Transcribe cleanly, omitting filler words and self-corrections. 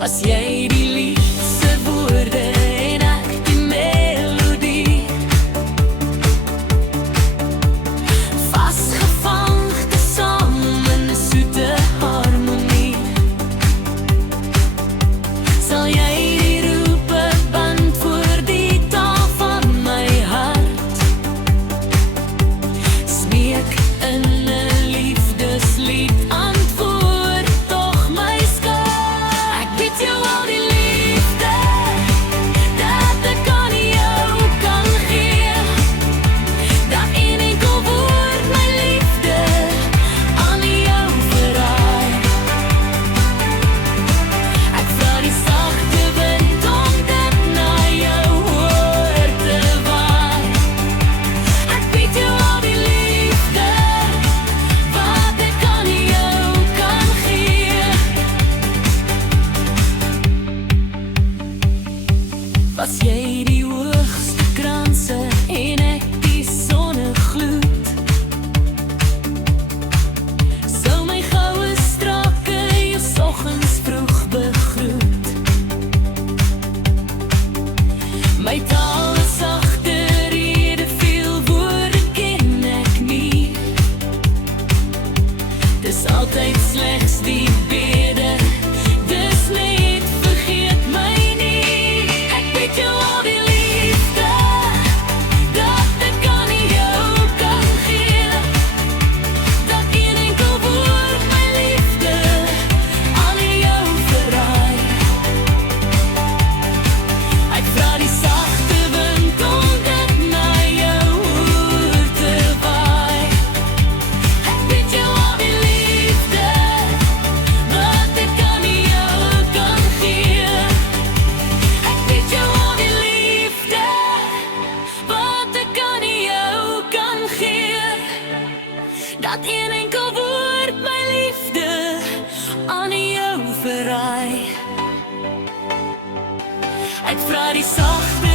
As jy die liefste woorde en ek die melodie, vasgevang saam in 'n soete harmonie, sal jy die roepe band voor die taal van my hart, smeek in 'n liefdeslied, antwoord tog my skat. Ek bied jou al die liefde dat ek aan jou kan gee, dat een enkel woord my liefde aan jou verraai. Ek vra die sagte wind om dit na jou oor te waai. Ek bied jou al die liefde wat ek aan jou kan gee. Was jy die hoogste kranse en ek die sonnegloed, sou my goue strake jou soggens vroeg begroet. My taal is sagte rede, veel woorde ken ek nie. Dis altyd slegs die bede, dis net vergeet my nie. Ek bied jou al die liefde dat ek aan jou kan gee, dat een enkel woord my liefde aan jou verraai. Ek vra die sagte wind om dit na jou oor te waai. Ek bied jou al die liefde wat ek aan jou kan gee. Ek bied jou al die liefde wat ek aan jou kan gee, dat een enkel woord my liefde aan jou verraai. Ek vra die sagte